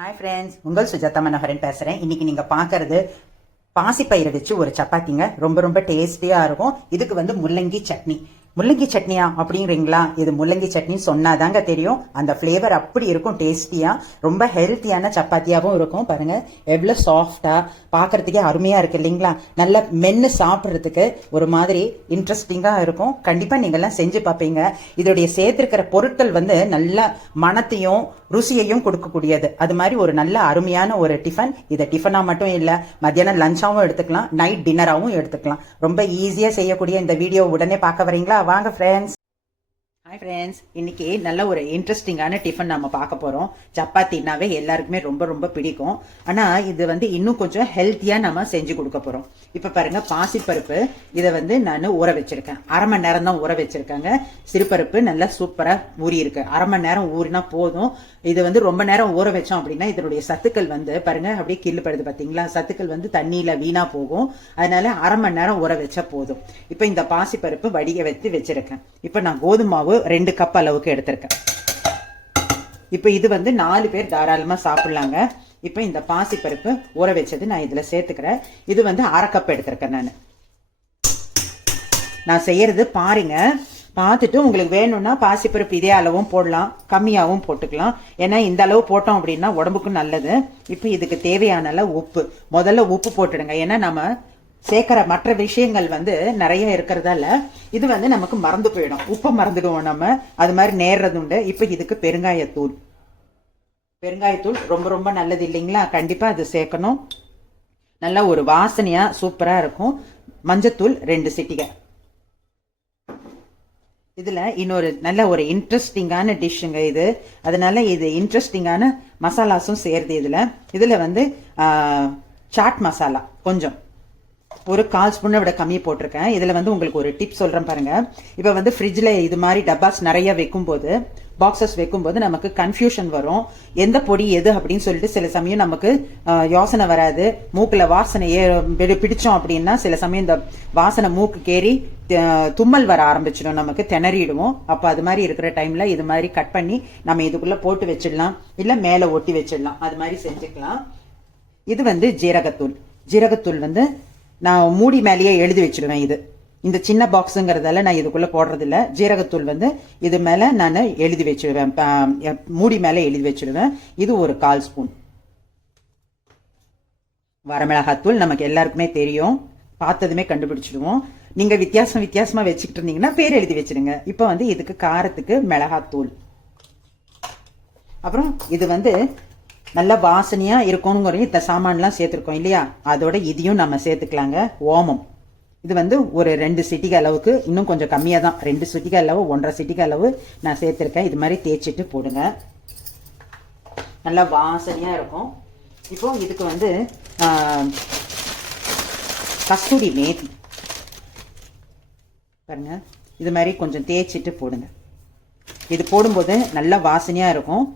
Hi friends, உங்கள் சுஜாதா மனோகரன் பேசுகிறேன். இன்னைக்கு நீங்கள் பார்க்கறது பாசிப்பயிரை வச்சு ஒரு சப்பாத்திங்க. ரொம்ப ரொம்ப டேஸ்டியாக இருக்கும். இதுக்கு வந்து முள்ளங்கி சட்னி. முள்ளங்கி சட்னியா அப்படிங்கிறீங்களா? இது முள்ளங்கி சட்னி சொன்னாதாங்க தெரியும். அந்த ஃப்ளேவர் அப்படி இருக்கும், டேஸ்டியா. ரொம்ப ஹெல்த்தியான சப்பாத்தியாகவும் இருக்கும். பாருங்க எவ்வளோ சாஃப்டா, பார்க்கறதுக்கே அருமையா இருக்கு இல்லைங்களா? நல்ல மென்று சாப்பிட்றதுக்கு ஒரு மாதிரி இன்ட்ரெஸ்டிங்கா இருக்கும். கண்டிப்பா நீங்கள்லாம் செஞ்சு பார்ப்பீங்க. இதோடைய சேர்த்திருக்கிற பொருட்கள் வந்து நல்ல மனத்தையும் ருசியையும் கொடுக்கக்கூடியது. அது மாதிரி ஒரு நல்ல அருமையான ஒரு டிஃபன். இதை டிஃபனா மட்டும் இல்லை, மத்தியானம் லஞ்சாவும் எடுத்துக்கலாம், நைட் டின்னராகவும் எடுத்துக்கலாம். ரொம்ப ஈஸியா செய்யக்கூடிய இந்த வீடியோ உடனே பார்க்க வரீங்களா? வாங்க ஃப்ரெண்ட்ஸ். ஹாய் ஃப்ரெண்ட்ஸ், இன்னைக்கு நல்ல ஒரு இன்ட்ரெஸ்டிங்கான டிஃபன் நம்ம பார்க்க போறோம். சப்பாத்தினாவே எல்லாருக்குமே ரொம்ப ரொம்ப பிடிக்கும். ஆனா இது வந்து இன்னும் கொஞ்சம் ஹெல்த்தியா நம்ம செஞ்சு கொடுக்க போறோம். இப்ப பாருங்க, பாசிப்பருப்பு இதை வந்து நான் ஊற வச்சிருக்கேன். அரை மணி நேரம் தான் ஊற வச்சிருக்காங்க. சிறுபருப்பு நல்லா சூப்பரா ஊறி இருக்கு. அரை மணி நேரம் ஊறினா போதும். இது வந்து ரொம்ப நேரம் ஊற வச்சோம் அப்படின்னா இதனுடைய சத்துக்கள் வந்து பாருங்க அப்படியே கிள்ளு படுது, பாத்தீங்களா? சத்துக்கள் வந்து தண்ணியில வீணா போகும். அதனால அரை மணி நேரம் ஊற வச்சா போதும். இப்ப இந்த பாசிப்பருப்பு வடிக வச்சு வச்சிருக்கேன். இப்ப நான் கோதுமை மாவு 2 கப் அளவுக்கு எடுத்திருக்கேன். இப்ப இது வந்து 4 பேர் தாராளமா சாப்பிடலாங்க. இப்ப இந்த பாசிப்பருப்பு ஊற வச்சது நான் இதுல சேர்த்துக்கிறேன். இது வந்து 1/2 கப் எடுத்திருக்கேன். நான் செய்யறது பாருங்க, பார்த்துட்டு உங்களுக்கு வேணும்னா பாசிப்பருப்பு இதே அளவும் போடலாம், கம்மியாகவும் போட்டுக்கலாம். ஏன்னா இந்த அளவு போட்டோம் அப்படின்னா உடம்புக்கு நல்லது. இப்ப இதுக்கு தேவையான அளவு உப்பு, முதல்ல உப்பு போட்டுடுங்க. ஏன்னா நம்ம சேர்க்கிற மற்ற விஷயங்கள் வந்து நிறைய இருக்கிறதால இது வந்து நமக்கு மறந்து போயிடும். உப்பை மறந்துடுவோம் நம்ம, அது மாதிரி நேர்றது உண்டு. இப்ப இதுக்கு பெருங்காயத்தூள். பெருங்காயத்தூள் ரொம்ப ரொம்ப நல்லது இல்லைங்களா? கண்டிப்பா அது சேர்க்கணும். நல்ல ஒரு வாசனையா சூப்பரா இருக்கும். மஞ்சத்தூள் 2 சிட்டிகை. இதுல இன்னொரு நல்ல ஒரு இன்ட்ரெஸ்டிங்கான டிஷ்ஷுங்க இது. அதனால இது இன்ட்ரெஸ்டிங்கான மசாலாஸும் சேர்த்து இதுல வந்து சாட் மசாலா கொஞ்சம் ஒரு 1/4 ஸ்பூனை விட கம்மி போட்டிருக்கேன். இதுல வந்து உங்களுக்கு ஒரு டிப் சொல்றேன் பாருங்க. இப்ப வந்து ஃப்ரிட்ஜ்ல இது மாதிரி டப்பாஸ் நிறைய வைக்கும்போது, பாக்ஸஸ் வைக்கும்போது நமக்கு கன்ஃபியூஷன் வரும். எந்த பொடி எது அப்படின்னு சொல்லிட்டு சில சமயம் நமக்கு யோசனை வராது. மூக்குல வாசனை பிடிச்சோம் அப்படின்னா சில சமயம் இந்த வாசனை மூக்கு கேறி தும்மல் வர ஆரம்பிச்சிடும், நமக்கு திணறிடுவோம். அப்ப அது மாதிரி இருக்கிற டைம்ல இது மாதிரி கட் பண்ணி நம்ம இதுக்குள்ள போட்டு வச்சிடலாம், இல்ல மேல ஒட்டி வச்சிடலாம். அது மாதிரி செஞ்சுக்கலாம். இது வந்து ஜீரகத்தூள். ஜீரகத்தூள் வந்து நான் மூடி மேலேயே எழுதி வச்சிடுவேன். இது இந்த சின்ன பாக்ஸுங்கிறதால நான் இதுக்குள்ள போடுறது இல்ல. ஜீரகத்தூள் வந்து இது மேல நான் எழுதி வச்சிடுவேன், மூடி மேல எழுதி வச்சிடுவேன். இது ஒரு 1/4 ஸ்பூன். வரமிளகாத்தூள் நமக்கு எல்லாருக்குமே தெரியும், பார்த்ததுமே கண்டுபிடிச்சிடுவோம். நீங்க வித்தியாசமா வச்சுக்கிட்டு இருந்தீங்கன்னா பேர் எழுதி வச்சிடுங்க. இப்ப வந்து இதுக்கு காரத்துக்கு மிளகாத்தூள். அப்புறம் இது வந்து நல்ல வாசனையா இருக்கணுங்கிற இந்த சாமான்லாம் சேர்த்துருக்கோம் இல்லையா? அதோட இதையும் நம்ம சேர்த்துக்கலாங்க. ஓமம். இது வந்து ஒரு 2 சிட்டிகை அளவுக்கு, இன்னும் கொஞ்சம் கம்மியா தான், 2 சிட்டிகை அளவு, 1.5 சிட்டிகை அளவு நான் சேர்த்திருக்கேன். இது மாதிரி தேய்ச்சிட்டு போடுங்க, நல்லா வாசனையா இருக்கும். இப்போ இதுக்கு வந்து கஸ்தூரி மேத்தி பாருங்க, இது மாதிரி கொஞ்சம் தேய்ச்சிட்டு போடுங்க. இது போடும்போது நல்லா வாசனையா இருக்கும்.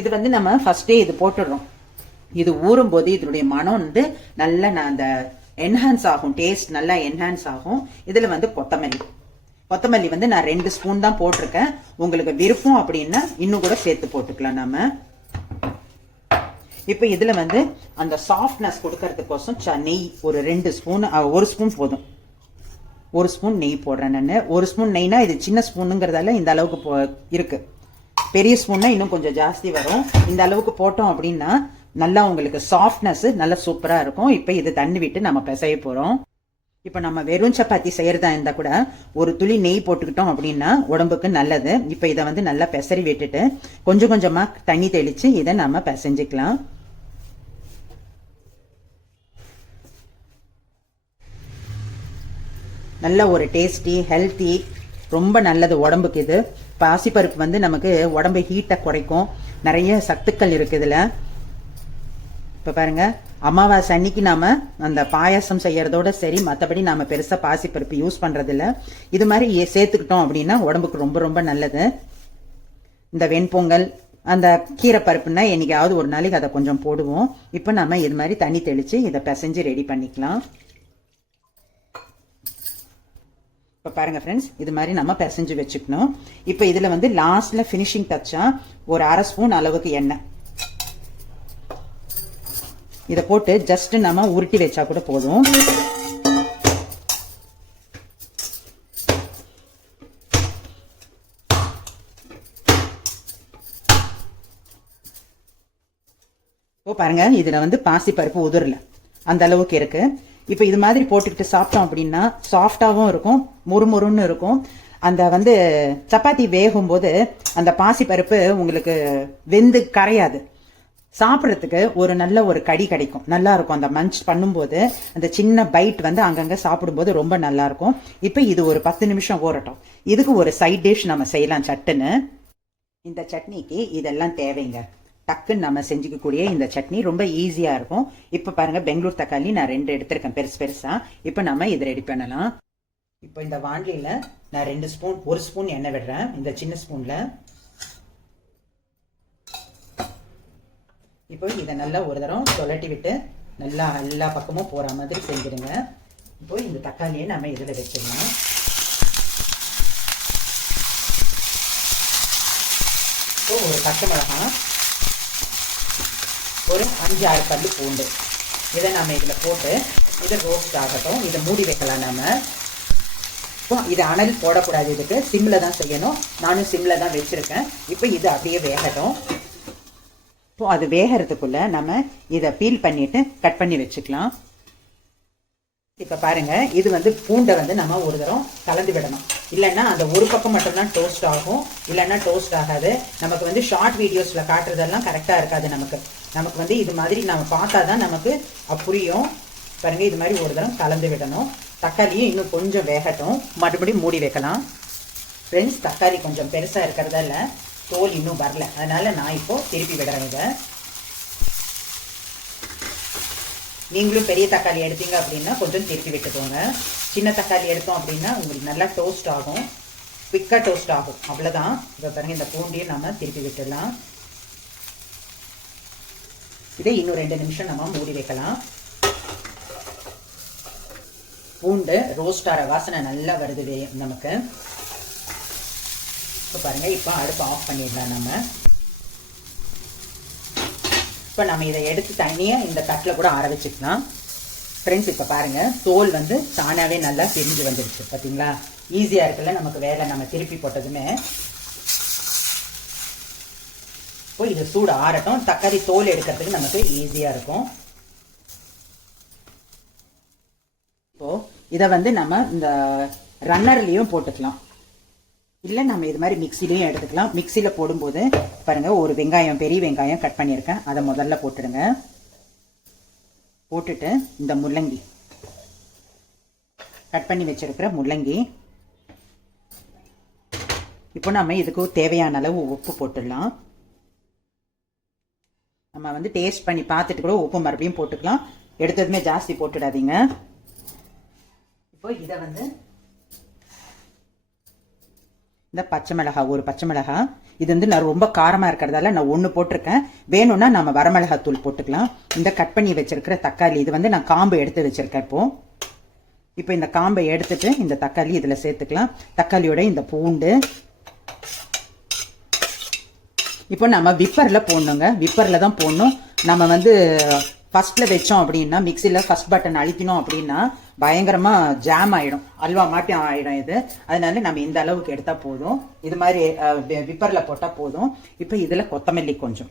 இது வந்து நம்ம ஃபர்ஸ்டே இது போட்டுடுறோம். இது ஊறும் போது இதனுடைய மனம் வந்து நல்லா அந்த என்ஹான்ஸ் ஆகும், டேஸ்ட் நல்லா என்ஹான்ஸ் ஆகும். இதுல வந்து கொத்தமல்லி வந்து நான் 2 ஸ்பூன் தான் போட்டிருக்கேன். உங்களுக்கு விருப்பம் அப்படின்னா இன்னும் கூட சேர்த்து போட்டுக்கலாம் நாம. இப்ப இதுல வந்து அந்த சாஃப்ட்னஸ் கொடுக்கறதுக்கோசம் நெய் ஒரு 2 ஸ்பூன், 1 ஸ்பூன் போதும். 1 ஸ்பூன் நெய் போடுறேன் நான். 1 ஸ்பூன் நெய்னா இது சின்ன ஸ்பூனுங்கிறதால இந்த அளவுக்கு இருக்கு. பெரிய ஸ்பூன்னா இன்னும் கொஞ்சம் ஜாஸ்தி வரும். இந்த அளவுக்கு போட்டோம் அப்படின்னா நல்லா உங்களுக்கு சாஃப்ட்னஸ் நல்லா சூப்பரா இருக்கும். இப்ப இது தண்ணி விட்டு நம்ம பிசைய போறோம். இப்ப நம்ம வெறும் சப்பாத்தி செய்யறதா இருந்தா கூட ஒரு துளி நெய் போட்டுக்கிட்டோம் அப்படின்னா உடம்புக்கு நல்லது. இப்ப இதை வந்து நல்லா பெசறி விட்டுட்டு கொஞ்சம் கொஞ்சமா தண்ணி தெளிச்சு இதை நம்ம பிசைஞ்சுக்கலாம். நல்ல ஒரு டேஸ்டி, ஹெல்த்தி, ரொம்ப நல்லது உடம்புக்கு. இது பாசிப்பருப்பு வந்து நமக்கு உடம்பு ஹீட்டை குறைக்கும். நிறைய சத்துக்கள் இருக்கு இதுல. இப்ப பாருங்க, அமாவாசை அன்னைக்கு நாம அந்த பாயாசம் செய்யறதோட சரி, மற்றபடி நாம பெருசா பாசிப்பருப்பு யூஸ் பண்றது இல்ல. இது மாதிரி சேர்த்துக்கிட்டோம் அப்படின்னா உடம்புக்கு ரொம்ப ரொம்ப நல்லது. இந்த வெண்பொங்கல், அந்த கீரை பருப்புன்னா என்னைக்காவது ஒரு நாளைக்கு அதை கொஞ்சம் போடுவோம். இப்ப நம்ம இது மாதிரி தண்ணி தெளிச்சு இதை பிசைஞ்சு ரெடி பண்ணிக்கலாம். இப்போ பாருங்க ஃப்ரெண்ட்ஸ், இது மாதிரி நம்ம பிசைஞ்சு வச்சுக்கணும். இப்போ இதில் வந்து லாஸ்ட்ல ஃபினிஷிங் டச்சா ஒரு 1/2 ஸ்பூன் அளவுக்கு எண்ணெய். இதை போட்டு ஜஸ்ட் நம்ம உருட்டி வச்சா கூட போதும். இப்போ பாருங்க, இதுல வந்து பாசி பருப்பு உதிரல, அந்த அளவுக்கு இருக்கு. இப்போ இது மாதிரி போட்டுக்கிட்டு சாப்பிட்டோம் அப்படின்னா சாஃப்டாகவும் இருக்கும், முறுமுறுன்னு இருக்கும். அந்த வந்து சப்பாத்தி வேகும் போது அந்த பாசி பருப்பு உங்களுக்கு வெந்து கரையாது. சாப்பிட்றதுக்கு ஒரு நல்ல ஒரு கடி கிடைக்கும், நல்லா இருக்கும். அந்த மஞ்ச் பண்ணும்போது அந்த சின்ன பைட் வந்து அங்கங்க சாப்பிடும்போது ரொம்ப நல்லா இருக்கும். இப்போ இது ஒரு 10 நிமிஷம் ஊறட்டும். இதுக்கு ஒரு சைட் டிஷ் நம்ம செய்யலாம் சட்டுன்னு. இந்த சட்னிக்கு இதெல்லாம் தேவைங்க. டக்குன்னு நம்ம செஞ்சுக்கக்கூடிய இந்த சட்னி ரொம்ப ஈஸியா இருக்கும். இப்ப பாருங்க, பெங்களூர் தக்காளி நான் 2 எடுத்திருக்கேன் பெருசு பெருசா. இப்ப நம்ம இதை ரெடி பண்ணலாம். இப்போ இந்த வாண்டியில நான் 2 ஸ்பூன், 1 ஸ்பூன் எண்ணெய் விடுறேன் இந்த சின்ன ஸ்பூன்ல. இப்போ இதை நல்லா ஒரு தரம் சுழட்டி விட்டு நல்லா எல்லா பக்கமும் போற மாதிரி செஞ்சிடுங்க. இப்போ இந்த தக்காளியை நம்ம இதில் வச்சிடலாம். இப்போ ஒரு பச்சை மிளகாய், ஒரு 5-6 பல்லு பூண்டு, இதை நம்ம இதில் போட்டு இதை ரோஸ்ட் ஆகட்டும். இதை மூடி வைக்கலாம் நம்ம. இப்போ இதை அனல் போடக்கூடாது, இதுக்கு சிம்மில் தான் செய்யணும். நானும் சிம்மில் தான் வச்சுருக்கேன். இப்போ இது அப்படியே வேகட்டும். இப்போ அது வேகிறதுக்குள்ள நம்ம இதை பீல் பண்ணிட்டு கட் பண்ணி வச்சுக்கலாம். இப்போ பாருங்க, இது வந்து பூண்டை வந்து நம்ம ஒரு தரம் கலந்து விடணும். இல்லைன்னா அந்த ஒரு பக்கம் மட்டும்தான் டோஸ்ட் ஆகும், இல்லைன்னா டோஸ்ட் ஆகாது. நமக்கு வந்து ஷார்ட் வீடியோஸில் காட்டுறதெல்லாம் கரெக்டாக இருக்காது. நமக்கு வந்து இது மாதிரி நம்ம பார்த்தா தான் நமக்கு புரியும். பாருங்க, இது மாதிரி ஒரு தரம் கலந்து விடணும். தக்காளியும் இன்னும் கொஞ்சம் வேகட்டும், மறுபடியும் மூடி வைக்கலாம். ஃப்ரெண்ட்ஸ், தக்காளி கொஞ்சம் பெருசாக இருக்கிறதால தோல் இன்னும் வரல, அதனால நான் இப்போ திருப்பி விடுறேன் இதை. நீங்களும் பெரிய தக்காளி எடுத்தீங்க அப்படின்னா கொஞ்சம் திருப்பி விட்டுக்கோங்க. சின்ன தக்காளி எடுத்தோம் அப்படின்னா உங்களுக்கு நல்லா டோஸ்ட் ஆகும், குவிக்காக டோஸ்ட் ஆகும். அவ்வளோதான். இப்போ பாருங்க, இந்த பூண்டையும் நம்ம திருப்பி விட்டுடலாம். இதை இன்னும் 2 நிமிஷம் நம்ம மூடி வைக்கலாம். பூண்டு ரோஸ்ட் ஆகிற வாசனை நல்லா வருது நமக்கு. இப்போ பாருங்க, இப்போ அடுப்பு ஆஃப் பண்ணிடலாம் நம்ம. இப்போ நம்ம இதை எடுத்து தனியாக இந்த தட்டில் கூட ஆற வச்சுக்கலாம். ஃப்ரெண்ட்ஸ், இப்போ பாருங்க, தோல் வந்து தானாகவே நல்லா பிரிஞ்சு வந்துடுச்சு. பார்த்தீங்களா, ஈஸியாக இருக்குல்ல நமக்கு வேலை, நம்ம திருப்பி போட்டதுமே. இப்போ இது சூடு ஆறட்டும், தக்காளி தோல் எடுக்கிறதுக்கு நமக்கு ஈஸியாக இருக்கும். இப்போ இதை வந்து நம்ம இந்த ரன்னர்லேயும் போட்டுக்கலாம், இல்லை நம்ம இது மாதிரி மிக்சிலையும் எடுத்துக்கலாம். மிக்சியில் போடும்போது பாருங்க, ஒரு வெங்காயம், பெரிய வெங்காயம் கட் பண்ணியிருக்கேன், அதை முதல்ல போட்டுடுங்க. போட்டுட்டு இந்த முள்ளங்கி கட் பண்ணி வச்சிருக்கிற முள்ளங்கி, இப்போ நம்ம இதுக்கு தேவையான அளவு உப்பு போட்டுடலாம். நம்ம வந்து டேஸ்ட் பண்ணி பார்த்துட்டு கூட உப்பு மறுபடியும் போட்டுக்கலாம், எடுத்ததுமே ஜாஸ்தி போட்டுடாதீங்க. இப்போ இதை வந்து இந்த பச்சை மிளகாய், ஒரு பச்சை மிளகாய், இது வந்து நான் ரொம்ப காரமாக இருக்கிறதால நான் 1 போட்டிருக்கேன். வேணும்னா நம்ம வரமிளகாய் தூள் போட்டுக்கலாம். இந்த கட் பண்ணி வச்சிருக்கிற தக்காளி, இது வந்து நான் காம்பு எடுத்து வச்சிருக்கேன். இப்போ இந்த காம்பை எடுத்துட்டு இந்த தக்காளி இதில் சேர்த்துக்கலாம். தக்காளியோட இந்த பூண்டு. இப்போ நம்ம விப்பரில் போடணுங்க, விப்பரில் தான் போடணும். நம்ம வந்து ஃபர்ஸ்ட்டில் வச்சோம் அப்படின்னா, மிக்சியில் ஃபர்ஸ்ட் பட்டன் அழுத்தினோம் அப்படின்னா பயங்கரமாக ஜாம் ஆகிடும், அல்வா மாட்டி ஆகிடும் இது. அதனால நம்ம இந்த அளவுக்கு எடுத்தால் போதும், இது மாதிரி விப்பரில் போட்டால் போதும். இப்போ இதில் கொத்தமல்லி கொஞ்சம்,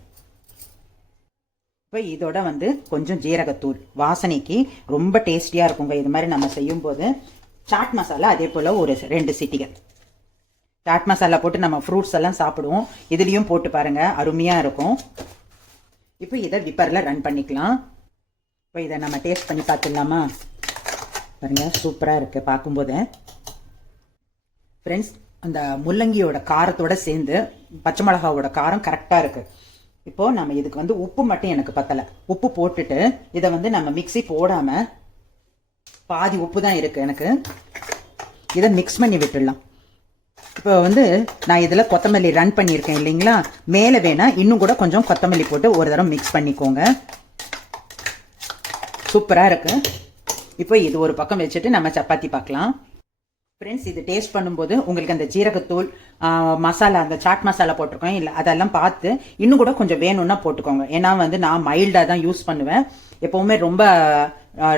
இப்போ இதோட வந்து கொஞ்சம் ஜீரகத்தூள், வாசனைக்கு ரொம்ப டேஸ்டியாக இருக்குங்க இது மாதிரி நம்ம செய்யும்போது. சாட் மசாலா அதே போல் ஒரு 2 சிட்டிகை சாட் மசாலா போட்டு நம்ம ஃப்ரூட்ஸ் எல்லாம் சாப்பிடுவோம், இதுலேயும் போட்டு பாருங்க, அருமையாக இருக்கும். இப்போ இதை விப்பரில் ரன் பண்ணிக்கலாம். இப்போ இதை நம்ம டேஸ்ட் பண்ணி பார்த்துடலாமா? பாருங்க, சூப்பராக இருக்குது பார்க்கும்போது. ஃப்ரெண்ட்ஸ், அந்த முள்ளங்கியோட காரத்தோட சேர்ந்து பச்சை மிளகாவோட காரம் கரெக்டாக இருக்குது. இப்போது நம்ம இதுக்கு வந்து உப்பு மட்டும் எனக்கு பத்தலை, உப்பு போட்டுட்டு இதை வந்து நம்ம மிக்ஸி போடாமல், பாதி உப்பு தான் இருக்குது எனக்கு, இதை மிக்ஸ் பண்ணி விட்டுடலாம். இப்போ வந்து நான் இதில் கொத்தமல்லி ரன் பண்ணியிருக்கேன் இல்லைங்களா, மேலே வேணால் இன்னும் கூட கொஞ்சம் கொத்தமல்லி போட்டு ஒரு தடவை மிக்ஸ் பண்ணிக்கோங்க. சூப்பராக இருக்குது. இப்போ இது ஒரு பக்கம் வச்சுட்டு நம்ம சப்பாத்தி பார்க்கலாம். ஃப்ரெண்ட்ஸ், இது டேஸ்ட் பண்ணும்போது உங்களுக்கு அந்த ஜீரகத்தூள் மசாலா, அந்த சாட் மசாலா போட்டிருக்கோம் இல்லை, அதெல்லாம் பார்த்து இன்னும் கூட கொஞ்சம் வேணும்னா போட்டுக்கோங்க. ஏன்னா வந்து நான் மைல்டாக தான் யூஸ் பண்ணுவேன். எப்பவுமே ரொம்ப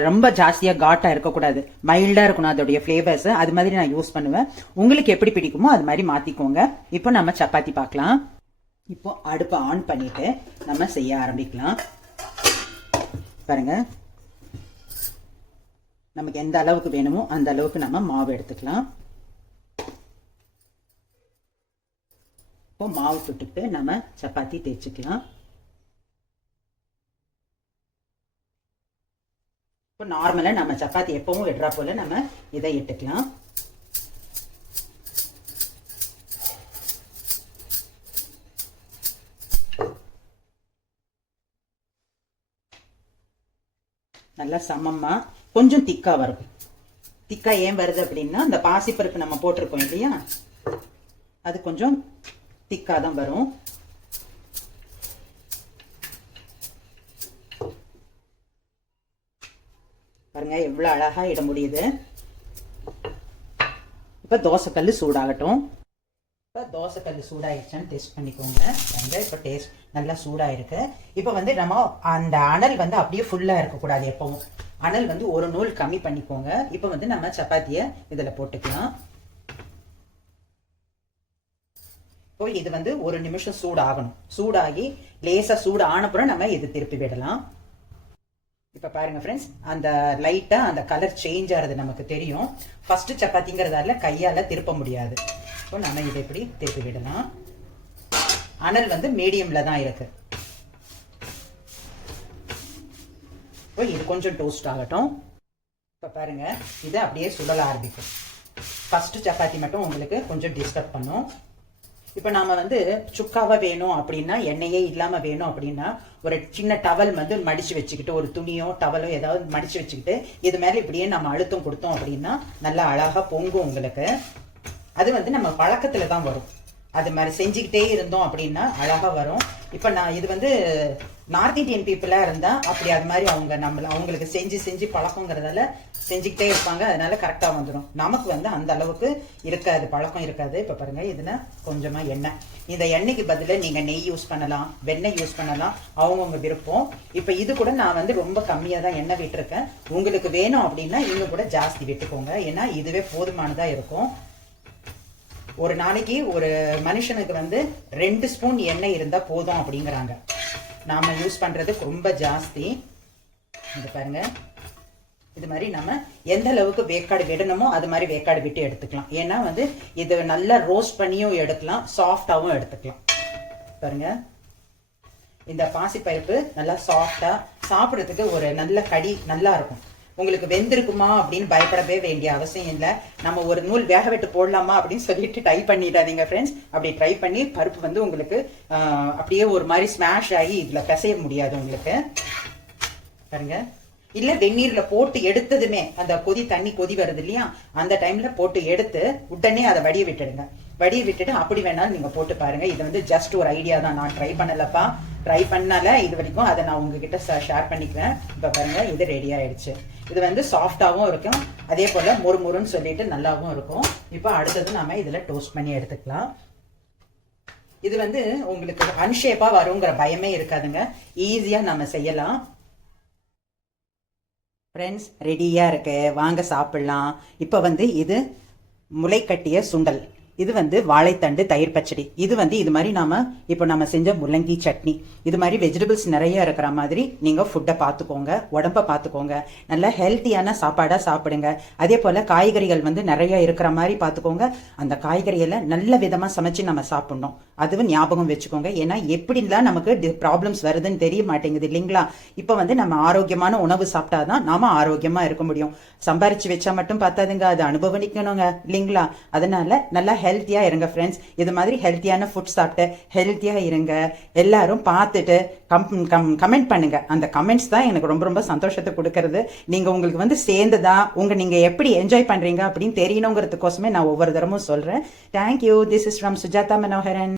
ரொம்ப ஜாஸ்தியாக காட்டாக இருக்கக்கூடாது, மைல்டாக இருக்கணும் அதோடைய ஃப்ளேவர்ஸ். அது மாதிரி நான் யூஸ் பண்ணுவேன். உங்களுக்கு எப்படி பிடிக்குமோ அது மாதிரி மாற்றிக்கோங்க. இப்போ நம்ம சப்பாத்தி பார்க்கலாம். இப்போ அடுப்பை ஆன் பண்ணிட்டு நம்ம செய்ய ஆரம்பிக்கலாம். பாருங்க, நமக்கு எந்த அளவுக்கு வேணுமோ அந்த அளவுக்கு நம்ம மாவு எடுத்துக்கலாம். இப்போ மாவு தொட்டுட்டு நம்ம சப்பாத்தி தேய்ச்சிக்கலாம். இப்போ நார்மலா நம்ம சப்பாத்தி எப்பவும் இடுறா போல நம்ம இதை இட்டுக்கலாம். நல்லா சமமா கொஞ்சம் திக்கா வரும். திக்கா ஏன் வருது அப்படின்னா, அந்த பாசிப்பருப்பு நம்ம போட்டிருக்கோம் இல்லையா, அது கொஞ்சம் திக்கா தான் வரும். பாருங்க எவ்வளவு அழகா இட முடியுது. இப்ப தோசைக்கல் சூடாகட்டும். இப்போ தோசைக்கல் சூடாயிடுச்சான்னு டெஸ்ட் பண்ணிக்கோங்க. இப்போ டேஸ்ட் நல்லா சூடாயிருக்கு. இப்போ வந்து நம்ம அந்த அனல் வந்து அப்படியே ஃபுல்லாக இருக்கக்கூடாது. எப்பவும் அனல் வந்து ஒரு நூல் கம்மி பண்ணிக்கோங்க. இப்போ வந்து நம்ம சப்பாத்தியை இதில் போட்டுக்கலாம். இப்போ இது வந்து ஒரு நிமிஷம் சூடாகணும். சூடாகி லேசாக சூடு ஆனப்புறம் நம்ம இது திருப்பி விடலாம். இப்போ பாருங்க ஃப்ரெண்ட்ஸ், அந்த லைட்டாக அந்த கலர் சேஞ்ச் ஆகிறது நமக்கு தெரியும். ஃபர்ஸ்ட் சப்பாத்திங்கிறதால கையால் திருப்ப முடியாது. இப்போ நம்ம இதை இப்படி திருப்பி விடலாம். அனல் வந்து மீடியம்ல தான் இருக்கு. இப்போ இது கொஞ்சம் டோஸ்ட் ஆகட்டும். இப்போ பாருங்க, இது அப்படியே சுடல ஆரம்பிக்கும். ஃபர்ஸ்ட் சப்பாத்தி மட்டும் உங்களுக்கு கொஞ்சம் டிஸ்டர்ப் பண்ணும். இப்போ நாம வந்து சுக்காவா வேணும் அப்படின்னா, எண்ணெயே இல்லாம வேணும் அப்படின்னா, ஒரு சின்ன டவல் வந்து மடிச்சு வச்சுக்கிட்டு, ஒரு துணியோ டவலோ ஏதாவது மடிச்சு வச்சுக்கிட்டு இது மேல இப்படியே நம்ம அழுத்தம் கொடுத்தோம் அப்படின்னா நல்லா அழகா பொங்கும் உங்களுக்கு. அது வந்து நம்ம பழக்கத்துல தான் வரும். அது மாதிரி செஞ்சுக்கிட்டே இருந்தோம் அப்படின்னா அழகா வரும். இப்ப நான் இது வந்து நார்த் இந்தியன் பீப்புளா இருந்தா அப்படி அது மாதிரி அவங்களுக்கு செஞ்சு செஞ்சு பழக்கங்கிறதால செஞ்சுக்கிட்டே இருப்பாங்க. அதனால கரெக்டா வந்துடும். நமக்கு வந்து அந்த அளவுக்கு இருக்காது, பழக்கம் இருக்காது. இப்ப பாருங்க, இதுல கொஞ்சமா எண்ணெய். இந்த எண்ணெய்க்கு பதில நீங்க நெய் யூஸ் பண்ணலாம், வெண்ணெய் யூஸ் பண்ணலாம், அவங்கவுங்க விருப்பம். இப்ப இது கூட நான் வந்து ரொம்ப கம்மியா தான் எண்ணெய் விட்டுருக்கேன். உங்களுக்கு வேணும் அப்படின்னா இன்னும் கூட ஜாஸ்தி விட்டுக்கோங்க. ஏன்னா இதுவே போதுமானதா இருக்கும். ஒரு நாளைக்கு ஒரு மனுஷனுக்கு வந்து 2 ஸ்பூன் எண்ணெய் இருந்தா போதும் அப்படிங்கிறாங்க. நாம யூஸ் பண்றதுக்கு ரொம்ப ஜாஸ்தி. இது பாருங்க, இது மாதிரி நம்ம எந்த அளவுக்கு வேக்காடு விடணுமோ அது மாதிரி வேக்காடு விட்டு எடுத்துக்கலாம். ஏன்னா வந்து இது நல்லா ரோஸ்ட் பண்ணியும் எடுக்கலாம், சாஃப்டாவும் எடுத்துக்கலாம். பாருங்க, இந்த பாசிப்பருப்பு நல்லா சாஃப்டா சாப்பிட்றதுக்கு ஒரு நல்ல கடி நல்லா இருக்கும். உங்களுக்கு வெந்திருக்குமா அப்படின்னு பயப்படவே வேண்டிய அவசியம் இல்லை. நம்ம ஒரு நூல் வேக விட்டு போடலாமா அப்படின்னு சொல்லிட்டு ட்ரை பண்ணிடாதீங்க ஃப்ரெண்ட்ஸ். அப்படி ட்ரை பண்ணி பருப்பு வந்து உங்களுக்கு அப்படியே ஒரு மாதிரி ஸ்மாஷ் ஆகி இதுல பிசைய முடியாது உங்களுக்கு. பாருங்க, இல்ல வெந்நீர்ல போட்டு எடுத்ததுமே அந்த தண்ணி கொதி வருது இல்லையா, அந்த டைம்ல போட்டு எடுத்து உடனே அதை வடிய விட்டுடுங்க. வடிய விட்டுட்டு அப்படி வேணாலும் நீங்க போட்டு பாருங்க. இது வந்து ஜஸ்ட் ஒரு ஐடியா தான். நான் ட்ரை பண்ணலப்பா, ட்ரை பண்ணல இது வரைக்கும். அதை நான் உங்ககிட்ட ஷேர் பண்ணிக்கிறேன். இப்ப பாருங்க, இது ரெடி ஆயிடுச்சு. இது வந்து சாஃப்டாவும் இருக்கும், அதே போல முறுமுறுன்னு சொல்லிட்டு நல்லாவும் இருக்கும். இப்போ அடுத்தது நம்ம இதுல டோஸ்ட் பண்ணி எடுத்துக்கலாம். இது வந்து உங்களுக்கு அன்ஷேப்பா வருங்கிற பயமே இருக்காதுங்க. ஈஸியா நம்ம செய்யலாம். ஃப்ரெண்ட்ஸ், ரெடியா இருக்கு, வாங்க சாப்பிடலாம். இப்போ வந்து இது முளைக்கட்டிய சுண்டல், இது வந்து வாழைத்தண்டு தயிர் பச்சடி, இது வந்து இது மாதிரி இப்போ நம்ம செஞ்ச முள்ளங்கி சட்னி, இது மாதிரி வெஜிடபிள்ஸ் நிறைய இருக்கிற மாதிரி நீங்க ஃபுட்டை பார்த்துக்கோங்க, உடம்ப பார்த்துக்கோங்க, நல்ல ஹெல்த்தியான சாப்பாடா சாப்பிடுங்க. அதே போல காய்கறிகள் வந்து நிறைய இருக்கிற மாதிரி பார்த்துக்கோங்க. அந்த காய்கறிகளை நல்ல விதமா சமைச்சு நம்ம சாப்பிடணும். அதுவும் ஞாபகம் வச்சுக்கோங்க. ஏன்னா எப்படிலாம் நமக்கு ப்ராப்ளம்ஸ் வருதுன்னு தெரிய மாட்டேங்குது இல்லைங்களா. இப்போ வந்து நம்ம ஆரோக்கியமான உணவு சாப்பிட்டாதான் நாம ஆரோக்கியமா இருக்க முடியும். சம்பாரிச்சு வச்சா மட்டும் பார்த்தாதுங்க, அது அனுபவனிக்கணுங்க இல்லைங்களா. அதனால நல்லா ஹெல்த்தியா இருங்க ஃப்ரெண்ட்ஸ். இது மாதிரி ஹெல்த்தியான ஃபுட் சாப்பிட்டு ஹெல்த்தியா இருங்க. எல்லாரும் பார்த்துட்டு கமெண்ட் பண்ணுங்க. அந்த கமெண்ட்ஸ் தான் எனக்கு ரொம்ப ரொம்ப சந்தோஷத்தை கொடுக்கறது. நீங்க உங்களுக்கு வந்து சேர்ந்ததா, நீங்க எப்படி என்ஜாய் பண்றீங்க அப்படின்னு தெரியணுங்கிறதுக்கோசமே நான் ஒவ்வொரு தரமும் சொல்றேன். Thank you. This is from Sujatha Manoharan.